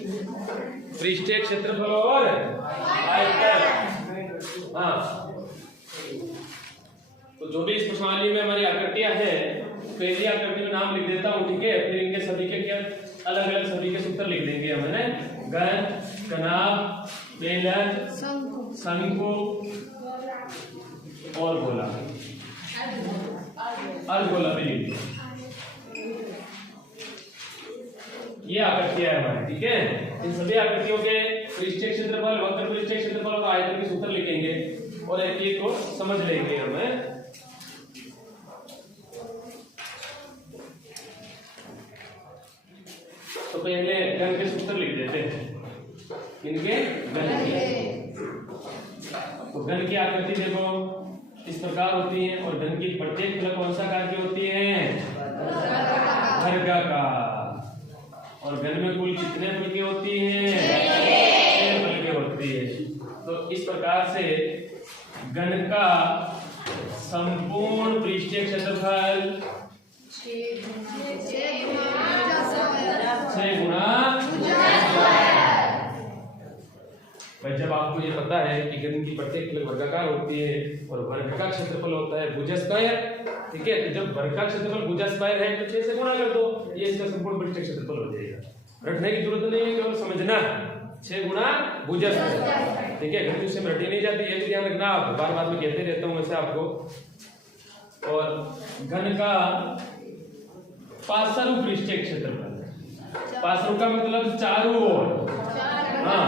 पृष्ठीय क्षेत्रफल और आयतन। हाँ, तो जो भी इस प्रश्नावली में हमारी आकृतियां हैं, पहली आकृति में नाम लिख देता हूँ, ठीक है। फिर इनके सभी के क्या अलग अलग सभी के सूत्र लिख देंगे हमने। घन, कनाभ, बेलन, शंकु और गोला, अर्धगोला भी लिख दो। ये आकृतियां है हमारी, ठीक है। इन सभी आकृतियों के पृष्ठीय क्षेत्रफल, वक्र पृष्ठीय क्षेत्रफल और आयतन के सूत्र लिखेंगे और एक एक को समझ लेंगे हमें। तो पहले घन के सूत्र लिख देते हैं। इनके घन की, तो घन की आकृति देखो इस प्रकार होती है और घन की प्रत्येक फलक कौन सा आकार की होती है? वर्गाकार। और घन में कुल कितने फलकें होती हैं? 6 फलकें होती है। तो इस प्रकार से घन का संपूर्ण पृष्ठीय क्षेत्रफल 6 गुना। भाई जब आपको ये पता है कि घन की प्रत्येक फलक वर्गाकार होती है और वर्ग का क्षेत्रफल होता है भुजा स्क्वायर, ठीक है। तो जब वर्ग का क्षेत्रफल भुजा स्क्वायर है तो 6 से गुणा कर दो, ये इसका संपूर्ण पृष्ठीय क्षेत्रफल हो जाएगा। रटने की जरूरत नहीं है, केवल समझना। 6 गुना भुजा स्क्वायर, ठीक है। घन से रटी नहीं जाती, ये भी ध्यान रखना। आप बार बार में कहते रहता हूँ वैसे आपको। और घन का पार्श्व पृष्ठीय क्षेत्रफल, पार्श्व का मतलब चारों ओर। हाँ,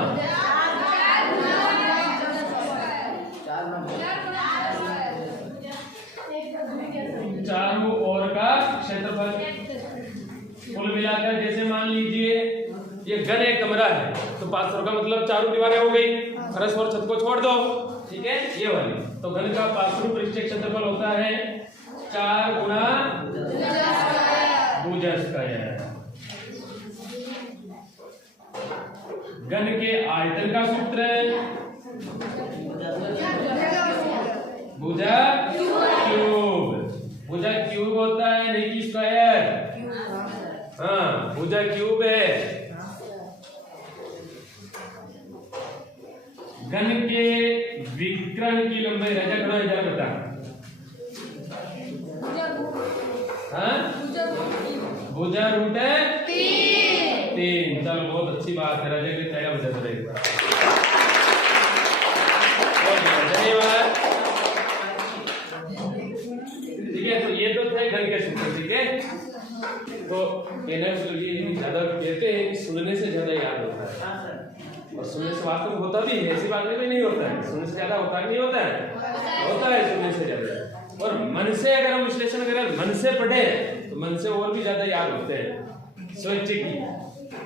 चारों ओर का क्षेत्रफल कुल मिलाकर, जैसे मान लीजिए ये घन एक कमरा है तो पार्श्व का मतलब चारों दीवारें हो गई, फर्श और छत को छोड़ दो, ठीक है, ये वाली। तो घन का पार्श्व पृष्ठीय क्षेत्रफल होता है 4 गुना भुजा स्क्वायर। घन के आयतन का सूत्र है भुजा क्यूब। भुजा क्यूब होता है, नहीं कि स्क्वायर। हाँ, भुजा क्यूब है। घन के विकर्ण की लंबाई राजा खड़ा इधर बता। हाँ, भुजा रूट है 3। चलो बहुत अच्छी बात है, राजा के तैयार बजा दो एक बार। धन्यवाद। ठीक है, तो ये तो थे घन के सूत्र, ठीक है। तो ये ज्यादा कहते हैं कि सुनने से ज्यादा याद होता है, और सुनने से वास्तव होता भी है, ऐसी बात भी नहीं होता है। सुनने से ज्यादा होता नहीं होता है, होता है सुनने से ज्यादा। और मन से अगर हम विश्लेषण करें, मन से पढ़े तो मन से और भी ज्यादा याद होते हैं। स्वैच्छिक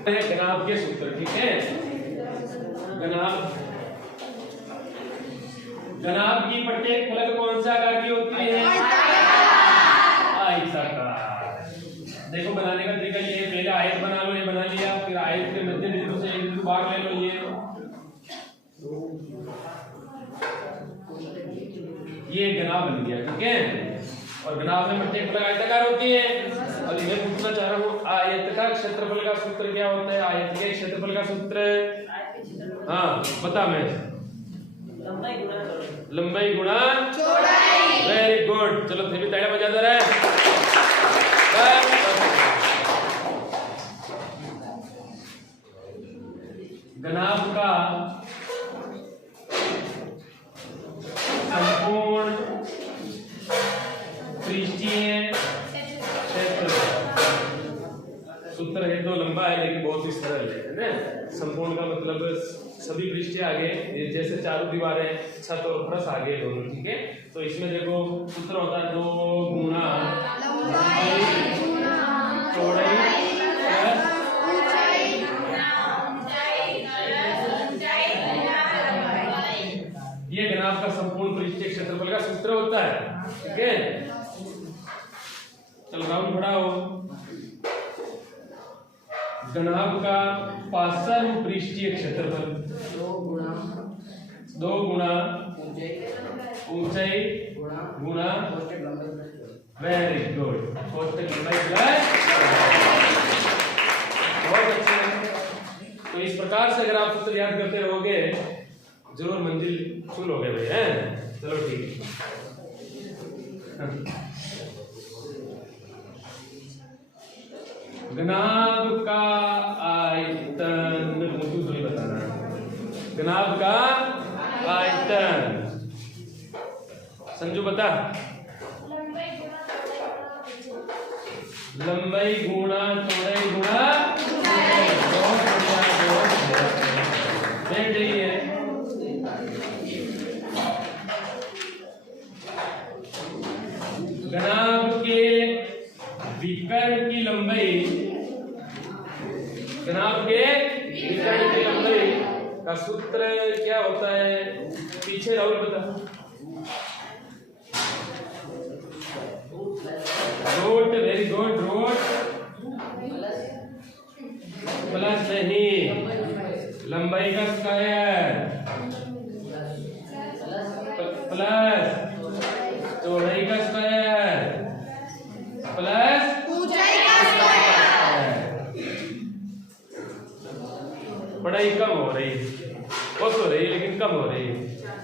घनाभ के सूत्र, ठीक है। घनाभ की प्रत्येक फलक कौन सा आकार की होती है? आयताकार। देखो बनाने का तरीका ये है, पहले आयत बना लो, ये बना लिया, फिर आयत के मध्य बिंदु से एक बिंदु भाग ले लो, ये घनाभ बन गया, ठीक है। और घनाभ में प्रत्येक फलक आयताकार होती है। और इन्हें पूछना चाह रहा हूँ, आयत का क्षेत्रफल का सूत्र क्या होता है? आयत के क्षेत्रफल का सूत्र, हाँ बता मैं, लंबाई गुणा चौड़ाई। वेरी गुड, चलो फिर भी तालियां बजाते रहे। घनाभ का संपूर्ण पृष्ठीय सूत्र है, तो लंबा है लेकिन बहुत ही सरल है ना। संपूर्ण का मतलब सभी पृष्ठीय आगे, जैसे चारों दीवारें, छत और फर्श आगे दोनों, ठीक है। तो इसमें देखो सूत्र होता है 2 गुना चौड़ाई ये घनाभ का संपूर्ण पृष्ठीय क्षेत्रफल का सूत्र होता है, ठीक है। चलो राउंड बढ़ाओ। घनाभ का पार्श्व पृष्ठीय क्षेत्रफल 2 गुना ऊंचाई गुना, वेरी गुड, कोष्ठक लंबाई प्लस। बहुत अच्छे। तो इस प्रकार से अगर आप सूत्र याद करते रहोगे जरूर मंजिल छू लोगे भाई, हैं? चलो ठीक है। घनाभ का आयतन मुझे नहीं बताना, घनाभ का आयतन संजू बता। लंबाई गुणा चौड़ाई गुणा, बहुत बढ़िया। बैठ जाइए। घनाभ के विकर्ण की लंबाई, घनाभ के विकर्ण की लंबाई का सूत्र क्या होता है? पीछे राहुल बता। Root, very good, root plus नहीं, लंबाई का स्क्वायर प्लस चौड़ाई का स्क्वायर प्लस ऊंचाई का स्क्वायर। पढ़ाई कम हो रही है, बहुत हो रही है लेकिन कम हो रही है,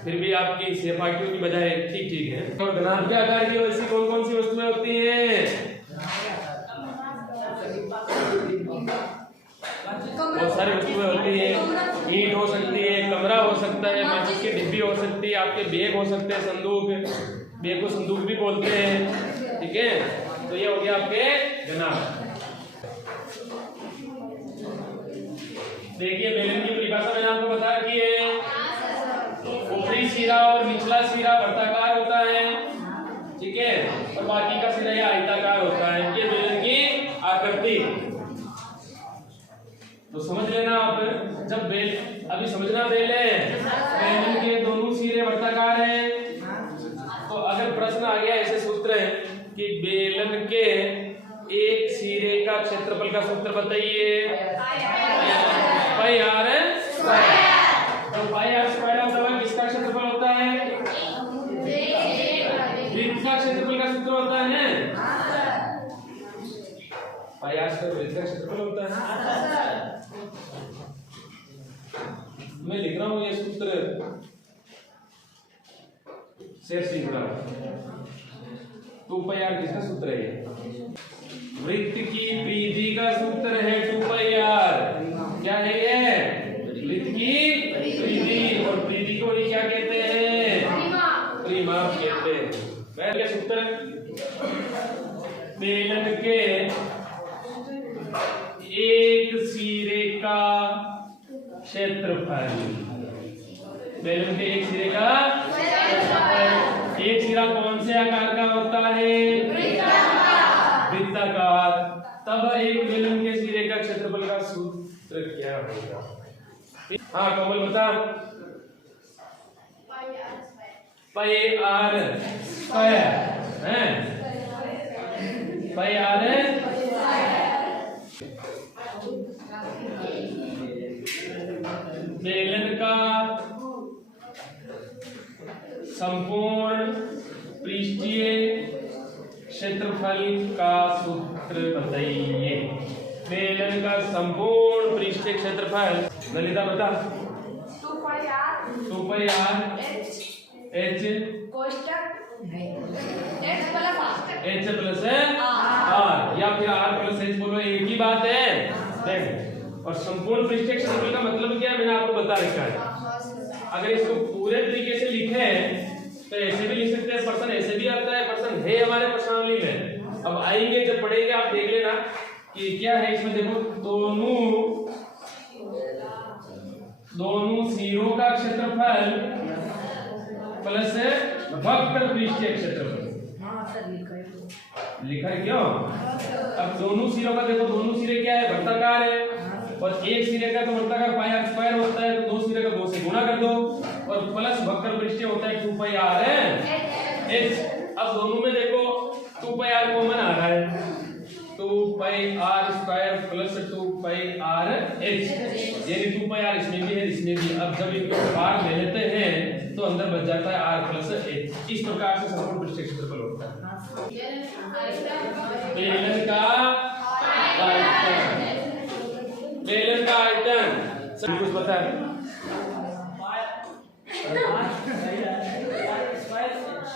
फिर भी आपकी सहपाठियों की बजाय ठीक ठीक है। और घनाभ के आकार की ऐसी कौन कौन सी वस्तुएं होती हैं? बहुत सारी वस्तुएं होती हैं। ईंट हो सकती है, कमरा हो सकता है, माचिस की डिब्बी हो सकती है, आपके बैग हो सकते हैं, संदूक, बैग को संदूक भी बोलते हैं, ठीक है। तो ये हो गया आपके घनाभ। देखिए बेलन की परिभाषा मैंने आपको बता रखी है। ऊपरी सिरा और निचला सिरा वर्ताकार होता है, ठीक है, और बाकी का सिरा या आयताकार होता है। ये बेलन की आकृति तो समझ लेना आप। जब बेल, अभी समझना बेलन के दोनों सिरे वर्ताकार हैं, तो अगर प्रश्न आ गया ऐसे सूत्र है कि बेलन के एक सिरे का क्षेत्रफल का सूत्र बताइए, पाई आर स्क्वायर। तो पाई आर स्क्वायर होता है किसका क्षेत्रफल होता है? वृत्त का क्षेत्रफल का सूत्र होता है। पाई आर स्क्वायर वृत्त का क्षेत्रफल होता है। मैं लिख रहा हूं ये सूत्र, शेष लिख रहा हूं। 2 पाई आर किसका सूत्र है? वृत्त की परिधि का सूत्र है 2 पाई आर। क्या है ये? वृत्त की परिधि, और परिधि को ही क्या कहते हैं? परिमाप कहते हैं। वह क्या सूत्र है? बेलन के एक सिरे का क्षेत्रफल, बेलन के एक सिरे का क्षेत्रफल। एक सिरा कौन से आकार का होता है? वृत्ताकार। तब एक बेलन के सिरे का क्षेत्रफल का सूत्र क्या होगा? हाँ कमल बता। पाई आर स्क्वायर है, पाई आर बेलन का संपूर्ण पृष्ठीय क्षेत्रफल का सूत्र बताइए। बेलन का संपूर्ण पृष्ठीय क्षेत्रफल, ललिता बता। 2 पाई आर एच कोष्टक एच प्लस आर, या फिर आर प्लस एच बोलो, एक ही बात है। देख, और संपूर्ण पृष्ठीय क्षेत्रफल का मतलब क्या है मैंने आपको बता रखा है। अगर इसको पूरे तरीके से लिखे तो ऐसे भी लिख सकते हैं, पर्सन ऐसे भी आता है, पर्सन है हमारे प्रश्नावली में। अब आएंगे जब पढ़ेंगे आप देख लेना कि क्या है इसमें। देखो दोनों सिरों का क्षेत्रफल प्लस वक्र पृष्ठीय क्षेत्रफल। लिखा है क्यों? अब दोनों सिरों का देखो, दोनों सिरे क्या है? वर्ताकार है, और एक सिरे का तो वर्ताकार पाई आर स्क्वायर होता है, तो 2 सिरे का 2 से गुणा कर दो, और प्लस वक्र पृष्ठीय होता है 2 पाई आर एच। अब दोनों में देखो 2 पाई आर कॉमन आ रहा है, 2 pi R square plus 2 pi R H, यानी 2 पाई आर इसमें भी है इसमें भी। अब जब इनको बाहर ले लेते हैं तो अंदर बच जाता है आर प्लस एच। इस प्रकार से संपूर्ण पृष्ठीय क्षेत्रफल होता है। बेलन का आयतन, बेलन का आयतन सब कुछ पता है?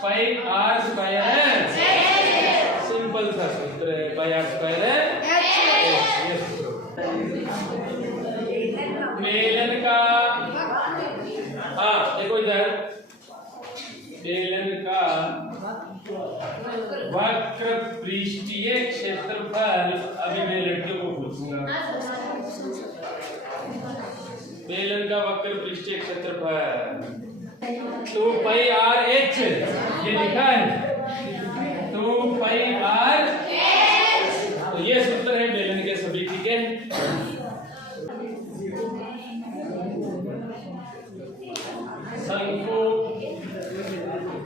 पाई आर स्क्वायर है, सिंपल सा सूत्र है, पाई आर स्क्वायर है। ये सूत्र बेलन का, हाँ देखो इधर, बेलन का वक्र पृष्ठीय क्षेत्रफल, अभी मैं लड़कियों को पूछूंगा, बेलन का वक्र पृष्ठीय क्षेत्रफल 2 पाई आर एच, ये लिखा है 2 पाई आर, तो ये सूत्र है बेलन के सभी, ठीक है। शंकु,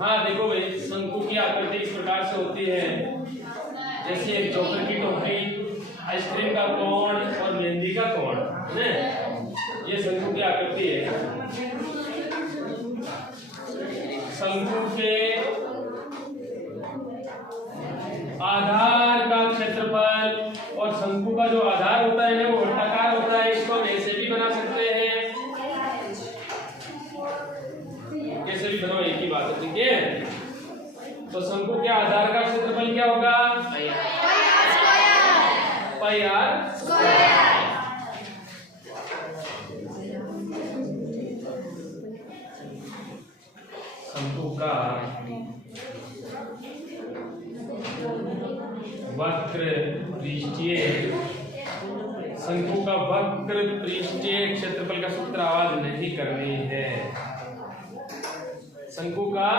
हाँ देखो भाई, शंकु की आकृति इस प्रकार से होती है, जैसे एक जोकर की टोकरी, आइसक्रीम का कोण और मेहंदी का कोण है, ये शंकु की आकृति है। शंकु के आधार का क्षेत्रफल, और शंकु का जो आधार होता है ना वो वृत्ताकार होता है, इसको हम ऐसे भी बना सकते हैं, कैसे भी बनाओ एक ही बात है, ठीक है। तो शंकु के आधार का क्षेत्रफल क्या होगा? पाई आर स्क्वायर। शंकु का वक्र पृष्ठीय, शंकु का वक्र पृष्ठीय क्षेत्रफल का सूत्र आवाज नहीं करनी है। शंकु का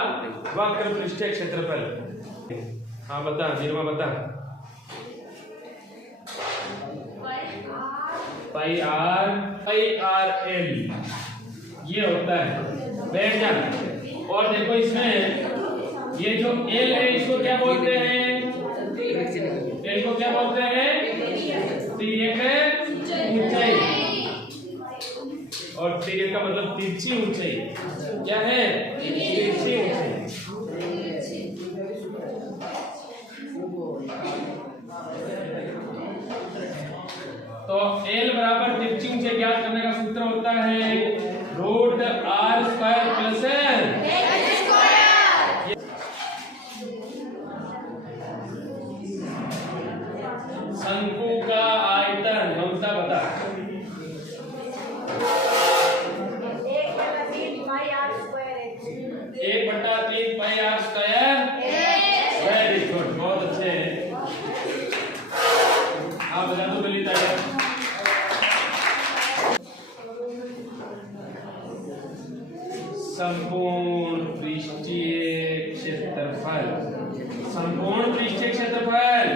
वक्र पृष्ठीय क्षेत्रफल, हाँ बता निर्मा बता। पाई आर एल ये होता है, बैठ जा। और देखो इसमें ये जो एल है इसको क्या बोलते हैं? एल को क्या बोलते हैं? तिर्यक ऊंचाई, और तिर्यक का मतलब तिरछी ऊंचाई, क्या है? तिरछी ऊंचाई। तो एल बराबर तिरछी ऊंचाई ज्ञात करने का सूत्र होता है root R square plus H square. शंकु का आयतन ममता बता। 1/3 pi R square, 1/3 pi R square. Very good, बहुत अच्छे हैं आप, बता दो ललिता। संपूर्ण पृष्ठीय क्षेत्रफल, संपूर्ण पृष्ठीय क्षेत्रफल,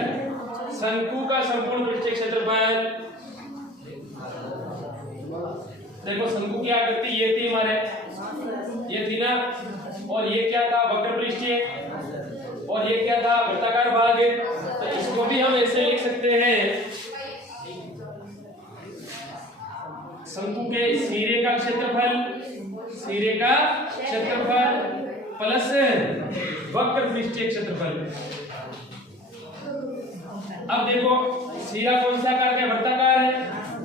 शंकु का संपूर्ण पृष्ठीय क्षेत्रफल। देखो शंकु की आकृति ये थी हमारे, ये थी ना, और ये क्या था? वक्र पृष्ठीय, और ये क्या था? वृत्ताकार भाग। तो इसको भी हम ऐसे लिख सकते हैं, शंकु के सिरे का क्षेत्रफल, सिरे का क्षेत्रफल प्लस वक्र पृष्ठीय क्षेत्रफल। अब देखो सिरा कौन सा आकार का? वृत्ताकार है,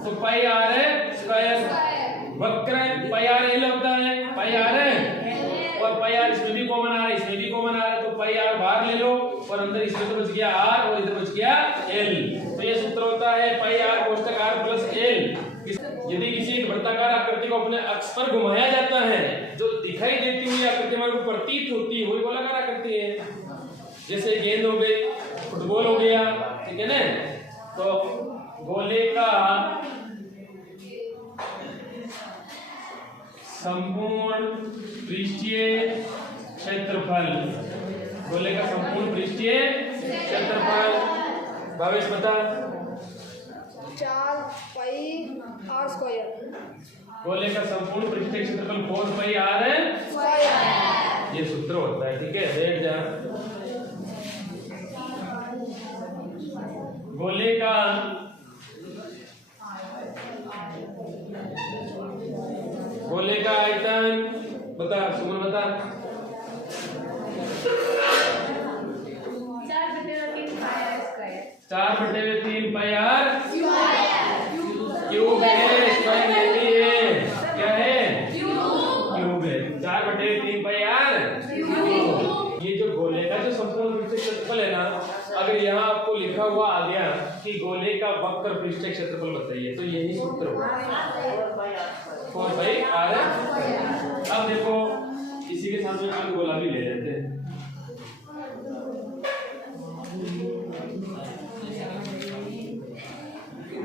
तो पाई आर है स्क्वायर, वक्र है पाई आर एल होता है, पाई आर है, और पाई आर इसमें भी कॉमन आ रहा है, इसमें भी कॉमन आ रहा है, तो पाई आर बाहर ले लो, और अंदर इसमें तो बच गया आर और इधर बच गया एल। तो ये सूत्र होता है पाई आर कोष्टक आर प्लस एल। यदि किसी एक वृत्ताकार आकृति को अपने अक्ष पर घुमाया जाता है, जो दिखाई देती हुई आकृति हमारे को प्रतीत होती है, वही गोलाकार आकृति है। जैसे गेंद हो गई, फुटबॉल हो गया, ठीक है ना। तो गोले का संपूर्ण पृष्ठीय क्षेत्रफल, गोले का संपूर्ण पृष्ठीय क्षेत्रफल, भावेश बता। 4 पाई आर स्क्वायर। गोले का संपूर्ण पृष्ठीय क्षेत्रफल 4 पाई आर है स्क्वायर, ये सूत्र होता है, ठीक है। बैठ जा। गोले का आयतन बता, सुमन बता। 4/3 पाई आर स्क्वायर, क्यूब है, स्क्वायर नहीं है। वक्र पृष्ठ के क्षेत्रफल बताइए। तो यही सूत्र होगा 4πr। अब देखो इसी के साथ में अर्धगोला भी ले लेते हैं।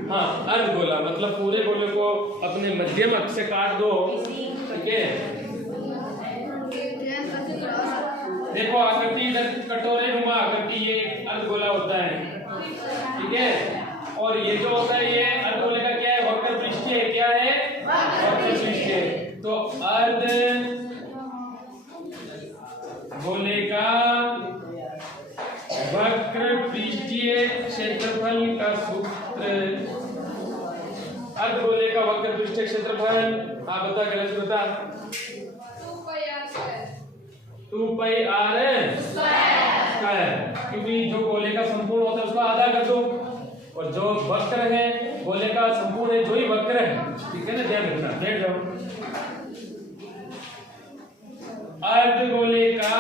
हाँ, अर्धगोला मतलब पूरे गोले को अपने मध्यम अक्ष से काट दो, ठीक है। देखो आकृति इधर कटोरे नुमा आकृति, ये अर्धगोला होता है, ठीक है। और ये जो होता है ये अर्धगोले का क्या है, वक्र पृष्ठ है। क्या है, वक्र पृष्ठ है। तो अर्धगोले का वक्र पृष्ठीय क्षेत्रफल का सूत्र, अर्धगोले का वक्र पृष्ठीय क्षेत्रफल, आप बता गलत बता, 2πr स्क्वायर, क्योंकि जो गोले का संपूर्ण होता है उसका आधा कर दो, और जो वक्र है गोले का संपूर्ण है जो ही वक्र है, ठीक है ना, ध्यान रखना। देख लो अर्धगोले का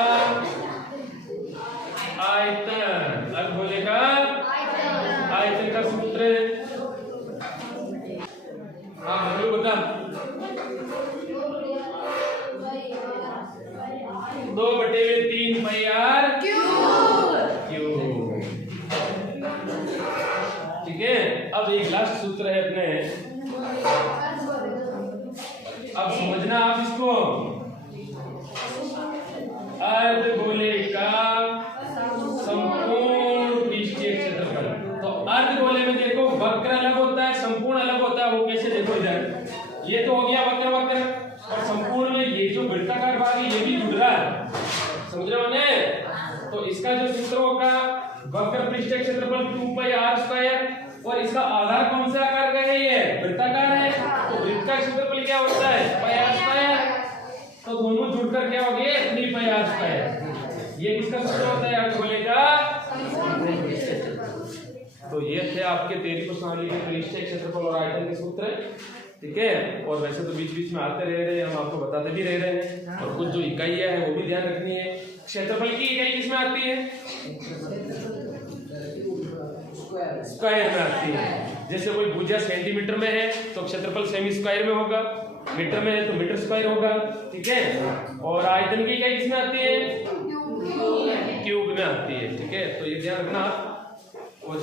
आयतन, अर्धगोले का आयतन का सूत्र, हाँ बोलो बता, 2/3πr क्यूब, ठीक है। अब एक लास्ट सूत्र है अपने, अब समझना आप इसको, अर्धगोले का संपूर्ण पृष्ठीय क्षेत्रफल। तो अर्धगोले में देखो वक्र अलग होता है, संपूर्ण अलग होता है। वो कैसे, देखो इधर ये तो हो गया वक्र वक्र, और संपूर्ण में ये जो वृत्ताकार भाग है ये भी जुड़ रहा है, समझ रहे हो ने। तो इसका जो सूत्र होगा वक्र पृष्ठीय क्षेत्रफल 2πr स्क्वायर, और इसका आधार कौन सा आकार का है, ये वृत्ताकार है। तो वृत्त का क्षेत्रफल क्या होता है, πr स्क्वायर। तो दोनों जुड़कर क्या हो गए, 3πr स्क्वायर। ये किसका सूत्र होता है, अर्धगोले का। तो ये थे आपके 13 प्रश्नावली के पृष्ठीय क्षेत्रफल और आयतन के सूत्र, ठीक है। और वैसे तो बीच बीच में आते रह रहे हैं, हम आपको बताते भी रह रहे हैं, और कुछ जो इकाइयां हैं वो भी ध्यान रखनी है। क्षेत्रफल की इकाई किसमें आती है, स्क्वायर में आती है। जैसे कोई भुजा सेंटीमीटर में है तो क्षेत्रफल सेमी स्क्वायर में होगा, मीटर में है तो मीटर स्क्वायर होगा, ठीक है। और आयतन की इकाई किसमें आती है, क्यूब में आती है, ठीक है। तो ये ध्यान रखना। और